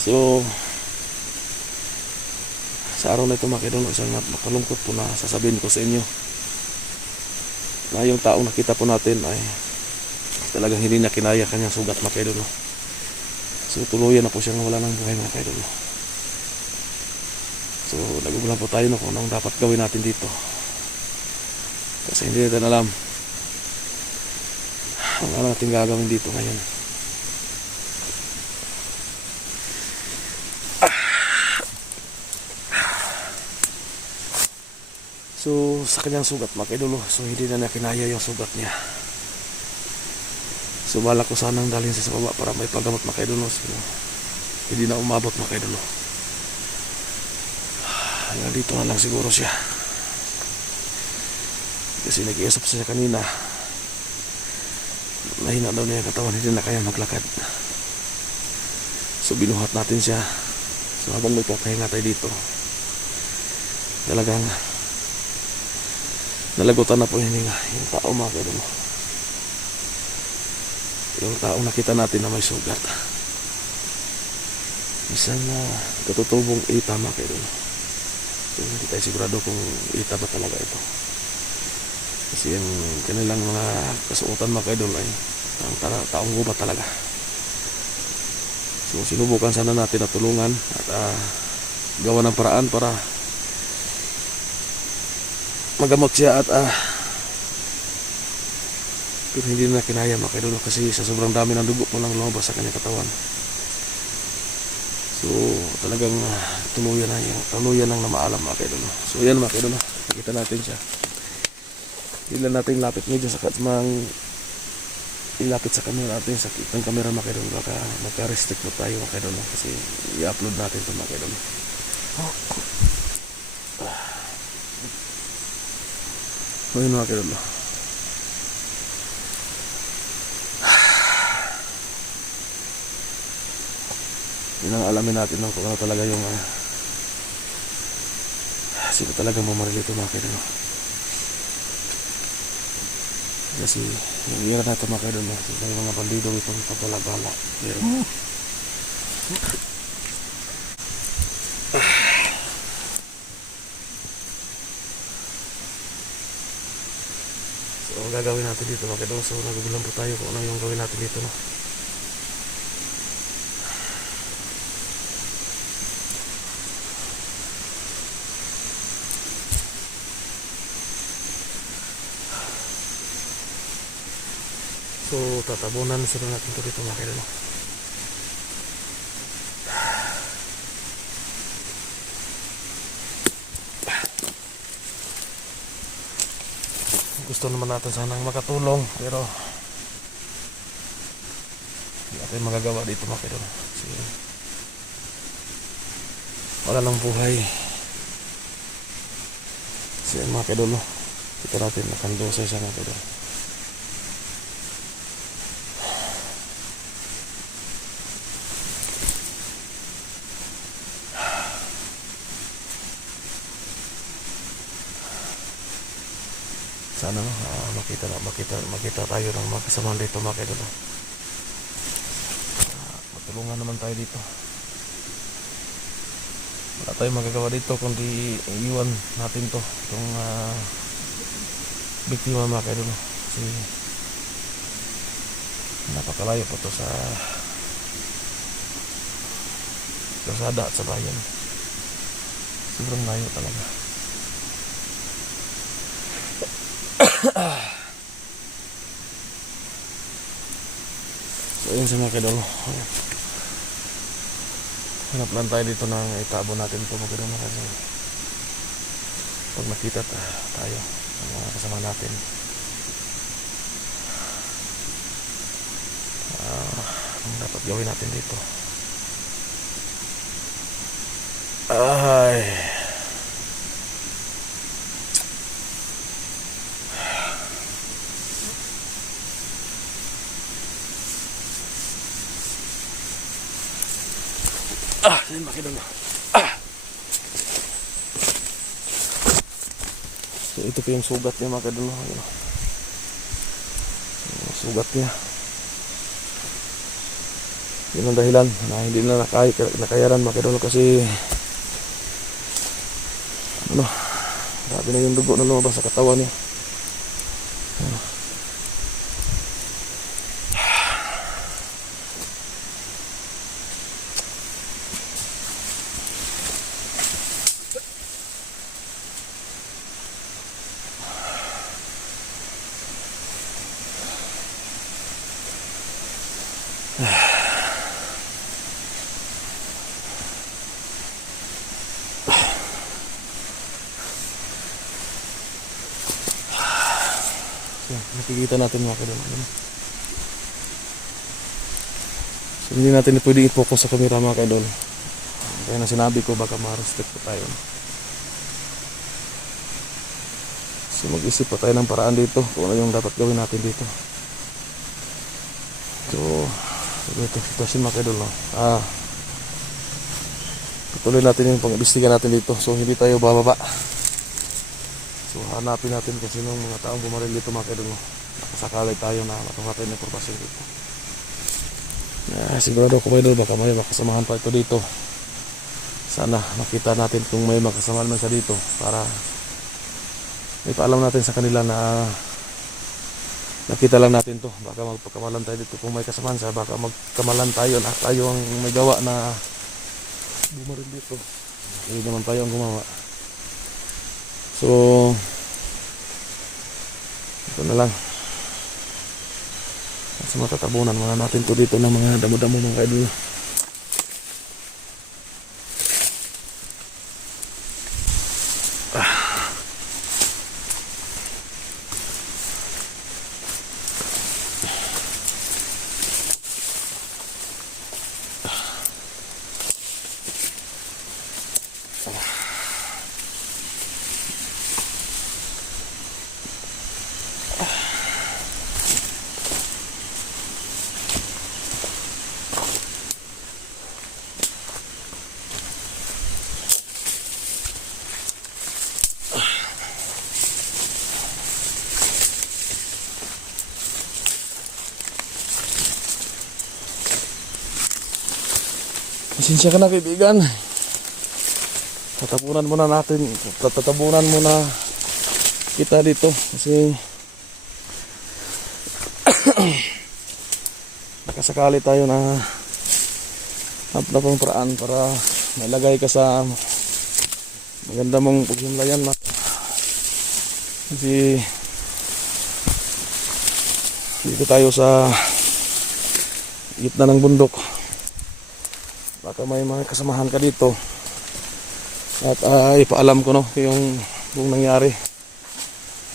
So sa araw na ito mga kaidol, isang makalungkot po na sasabihin ko sa inyo na yung taong nakita po natin ay talagang hindi niya kinaya kanyang sugat mga kaidol. So tuluyan na po siyang wala ng buhay mga kaidol. So nagugulan po tayo kung anong dapat gawin natin dito, kasi hindi natin alam ang ano natin gagawin dito ngayon. So sa kanyang sugat mga kaidol, so hindi na niya kinaya yung sugat niya. So balak ko sanang dalhin siya sa baba para may paggamot mga kaidol. So hindi na umabot mga kaidol. Hanggang dito na lang siguro siya, kasi nag-iisap siya kanina, mahina daw niya yung katawan, hindi na kaya maglakad. So binuhat natin siya. So habang may pagkahinga tayo dito, talagang nalagutan na po yung tao mga kaidol. Yung taong nakita natin na may sugat, isang katutubong ita mga kaidol. So hindi tayo sigurado kung ita ba talaga ito, kasi yung kanilang mga kasuotan mga kaidol ay ang taong gubat talaga. So sinubukan sana natin na tulungan at gawa ng paraan para magamot siya at pero hindi na kinaya mga kaidol, kasi sa sobrang dami ng dugo mo lang lumabas sa kanyang katawan. So talagang tuluyan ng namaalam mga kaidol. So yan mga kaidol, nakita natin siya. Hindi lang natin lapit medyo sa ilapit sa camera natin, sa kitang camera mga kaidol, baka magka-restrict mo tayo mga kaidol, kasi i-upload natin ito mga kaidol. Ayun mga kaidol, yun ang alamin natin kung ano talaga yung sino talagang mamaril ito mga kaidol. Kasi yung ira na ito mga kaidol, may mga bandido itong pagbalabala. Pero so ang gagawin natin dito mga kaidol, so nagugulan po tayo kung ano yung gawin natin dito, no? So tatabunan sila natin ito dito mga kaidol. Gusto naman natin sanang makatulong, pero hindi natin magagawa dito mga kaidol, kasi wala ng buhay. Kasi mga kaidol, kita natin nakandosay siya mga kaidol. Sana makita tayo ng mga kasama dito mga kaidol. Matulungan naman tayo dito. Wala tayong magagawa dito kundi iiwan natin to, itong biktima mga kaidol, kasi napakalayo po to sa kalsada at sa bayan. Sobrang layo talaga. So yun sa mga kaidol, hanap lang tayo dito ng itabo natin ito mga kaidol, kasi pag nakita tayo ng mga kasama natin, Anong dapat gawin natin dito? Ay, yan makidol. So ito po yung sugat niya mga kadol. Sugat niya. Yun ang dahilan na hindi na nakayaran mga kadol kasi grabe na yung dugo na lumabas sa katawan niya. Nakikita natin mga kadol. So, hindi natin pwede i-focus sa camera mga kadol. Kaya na sinabi ko baka ma-restrict pa tayo. So mag-isip pa tayo ng paraan dito kung ano yung dapat gawin natin dito. So ito sitwasyon mga kadol. Patuloy natin yung pang-imbestiga natin dito. So hindi tayo bababa. So hanapin natin kung sinong mga taong bumaril dito mga kadol. Nakasakali tayo na matuha tayo ng impormasyon dito. Sigurado ko mga idol baka may makasamahan pa ito dito. Sana makita natin kung may makasamahan man siya dito para ipaalam natin sa kanila na nakita lang natin to. Baka magpakamalan tayo dito kung may kasamahan siya. Baka magkamalan tayo na tayo ang may gawa na bumaril dito. Hindi naman tayo ang gumawa. So ito na lang. Sa matatabunan muna natin to dito ng mga damo-damo mga kaidol. Pasensya ka na kaibigan. Tatabunan muna kita dito kasi nakasakali tayo na napang paraan para mailagay ka sa maganda mong paghimlayan kasi dito tayo sa gitna ng bundok. Baka may mga kasamahan ka dito at ipaalam ko yung buong nangyari.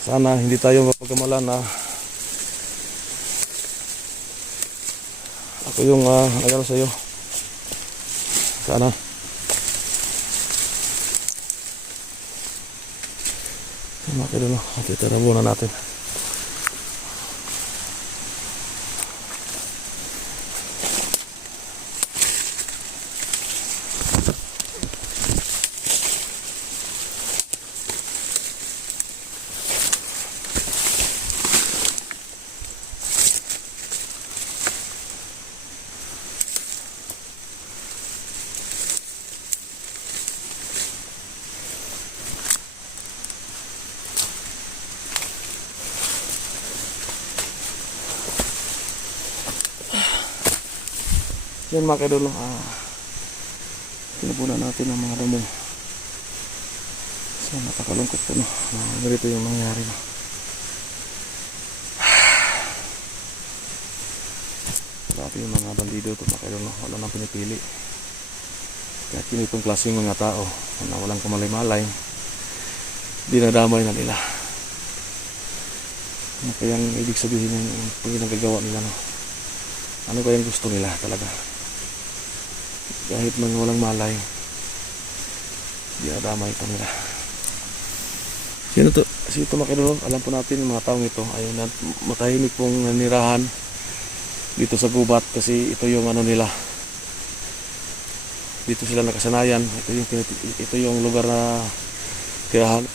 Sana hindi tayo mapagkamalan na ako yung nagano sa iyo. Sana makita kita na muna natin. Yan mga kadol, tinabunan natin ang mga damo. So napakalungkot po ganito yung nangyari Grabe yung mga bandido ito mga kadol, wala nang pinipili. Kahit ganitong klaseng mga tao na walang kamalay-malay, dinadamay na nila. Kaya ang ibig sabihin ng pinagagawa nila Ano ba yung gusto nila talaga? Kahit mga walang malay, dinadamay pa nila. Sino to? Si ito mga kaidol, alam po natin yung mga taong ito ay matahimik pong nanirahan dito sa gubat kasi ito yung ano nila. Dito sila nakasanayan. Ito yung lugar na tirahan.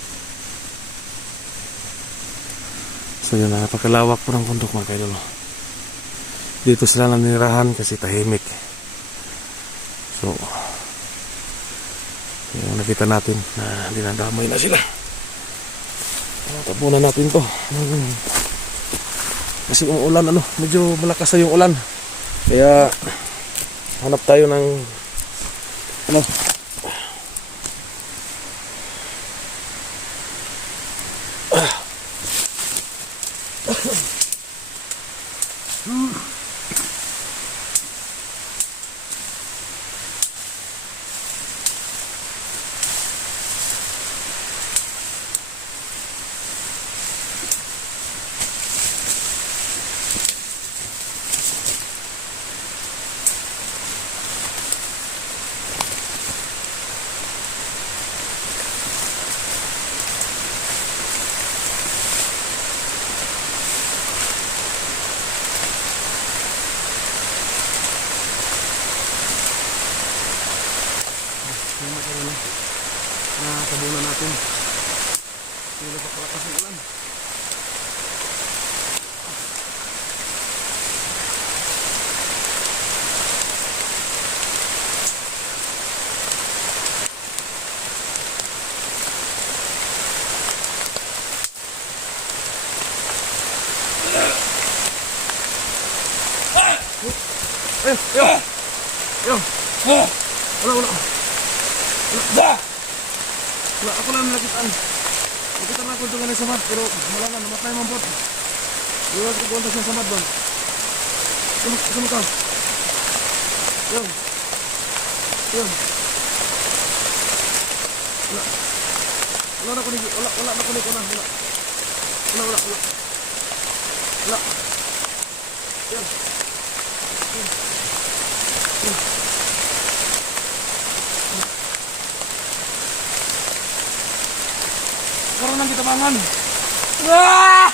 So yun, napakalawak po ng bundok mga kaidol. Dito sila nanirahan kasi tahimik. So yung nakita natin na dinadamay na sila. Tapunan natin to. Kasi umuulan, medyo malakas na yung ulan. Kaya hanap tayo ng tabunan natin. Hindi pa palakas ng ulan. Wala ako lang nakitaan. Nakita na ako ito ganun samad, pero wala na, namatay mong bot. Iwas ko kuwantas ng samad ba? Sumut ka. Yun. Wala na kunig, wala na kunig ko na. Wala. Yun. Karoon ng kitabangan. Wala.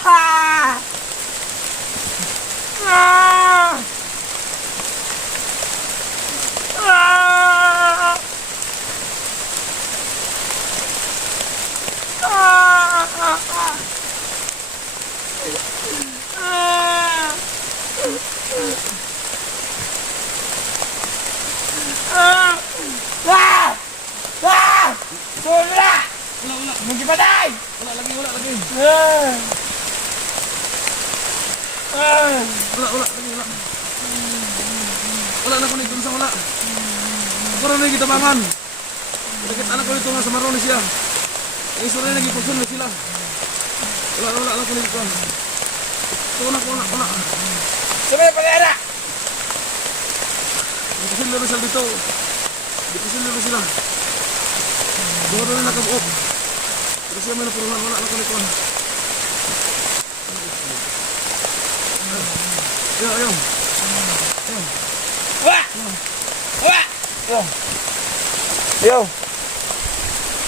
Mungkin patay! Wala lagi. Wala lagi. Wala na kunig dun sa wala. Ako na kita bangan. Nakita anak ko dito nga sa maroon siya. Ang isura na nagipulsun na sila. Wala kunig dito. Wala. Sabay pag-era! Dipusin na sila dito. Dipusin na sila. Doon na nakag-up. Pero siya may napurunan. Wala na kunig dito. Ayun.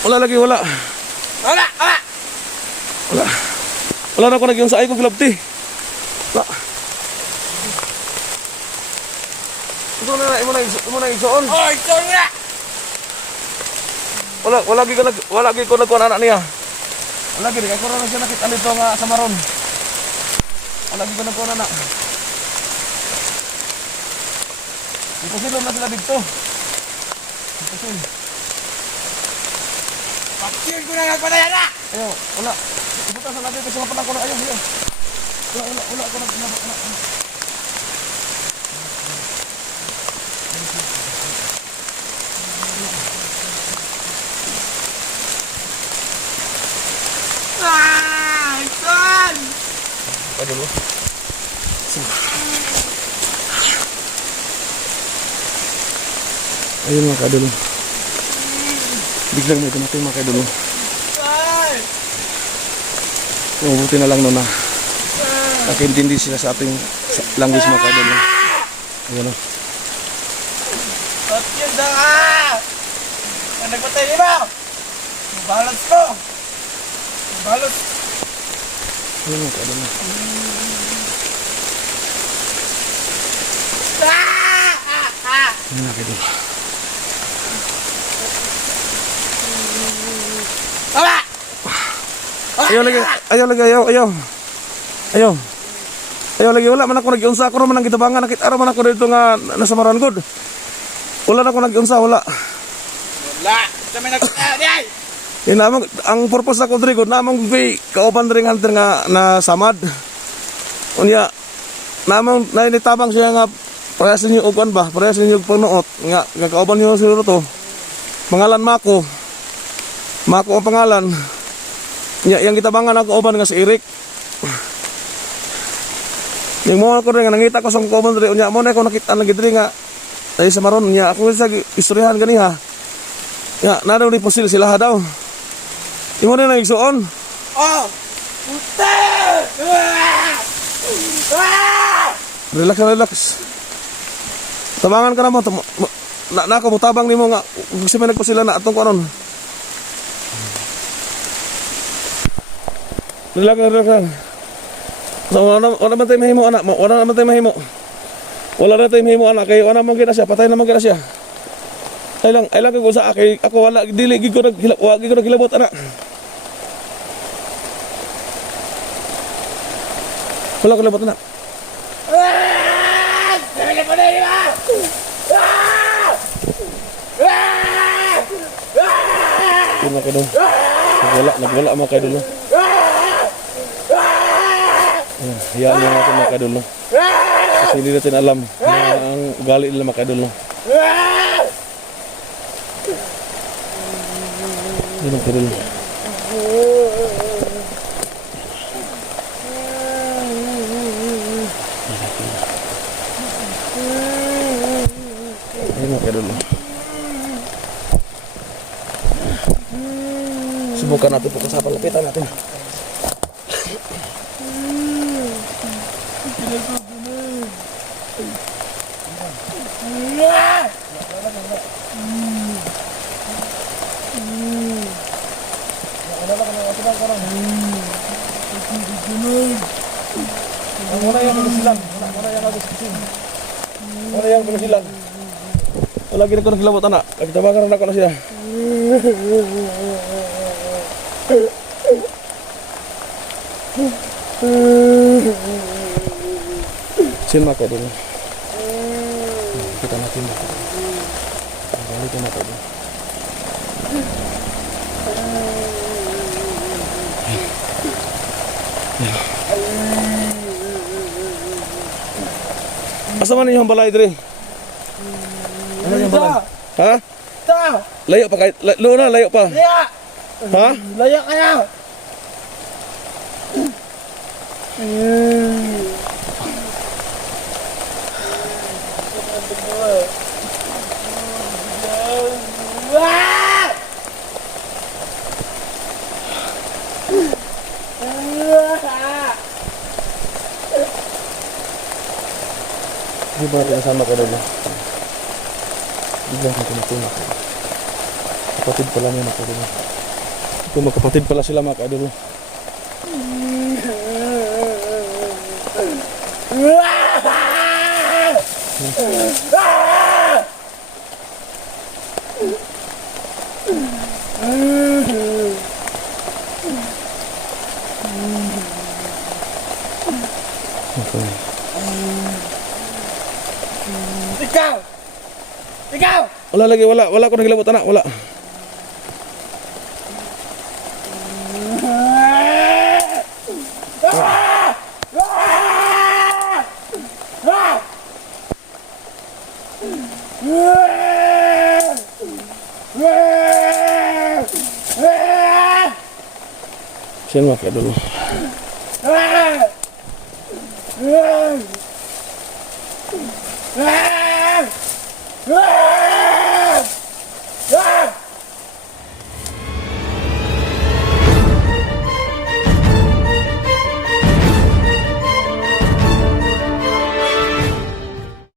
Wala lagi, wala. Wala na ako nagyong sa ay ko gilabti. Wala. Ito na igsoon. Oh, igsoon na. Wala lagi ko nagkuhan anak niya. Wala lagi, kaya ko na siya nakita dito nga sa maron. Wala lagi ko nagkuhan anak. Imposible na sila dito. Imposible. Paksin ko na nagpataya na! Ayaw, wala. Ibuta sa natin kasi mapalang ko na. Ayaw. Wala ako nagpataya. Son! Apa dulu? Ayun mga kadolo. Biglang may tumatay mga kadolo. Mabuti na lang no na nakintindi sila sa ating language mga kadolo. Ayan o. At yun na ah! Ang nagpatay di ba? Balance ko! Balance! Ayan o, kaidol o. Ayan na, kaidol. Tama! Ayaw lagi, ayaw lagi, ayaw, ayaw. Ayaw. Ayaw lagi, wala man ako nag-iunsa. Ako naman ang gitabangan. Nakita naman ako dito nga nasa Marangod. Wala na ako nag-iunsa, wala. Wala! Sa may nagpatay di ay! Yan namang, ang purpose ako diri ko, namang kauban ring hunter nga na samad. Unya, namang nainitabang siya nga parehas ninyo uguan ba? Parehas ninyo pagnuot. Nga kauban niyo siguro to. Pangalan Mako. Mako ang pangalan. Yang gitabangan ako kauban nga si Eric. Yung mga ko rin nga nangita ko sa kauban diri. Unya, mo na ako nakita lagi diri nga ay sa maron niya. Ako sa istoryahan ganiha. Ya, nadaw ni pusil sila daw. Imo na nagsuon. Oh! Puta! Relax na relax. Tabangan ka na mo. Na ako mutabang nimo nga gusto may nagpusila na atong karon. Relax na relax. So wala man tayo mahimo anak. Wala naman tayo mahimo. Wala na tayo mahimo anak kay wala man gina siya. Patay naman gina siya. Ay lang ko sa kay ako wala dili gid ko naghilabot anak. Wala ko labot anak. Sabi ko na di ba? Mga kaidol. Nagwala mga kaidol. Hayaan nyo natin mga kaidol. Kasi hindi natin alam na ang ugali nila mga kaidol. Yan ang kaidol. Yan ang kaidol. Subukan natin po sa palapitan natin. Wala yung pagkasilan. Wala yung pagkasilan. Wala gina ko naglabot anak. Nagtabangan na ako na siya. Sin maka dulu. Kita natin maka. Balik na maka dulu. Asa man yung balay diri? Ano yung balay? Ha? Ta! Layo pa kay Luna, layo pa. Laya! Ha? Laya kaya! Di ba natin sama ka dulu? Bigla natin natunak. Kapatid pala niya mga dulu. Ito magkapatid pala sila mga dulu. Okay. Ikaw! Wala lagi, wala ko naglabot anak, wala. Siya maka dulu.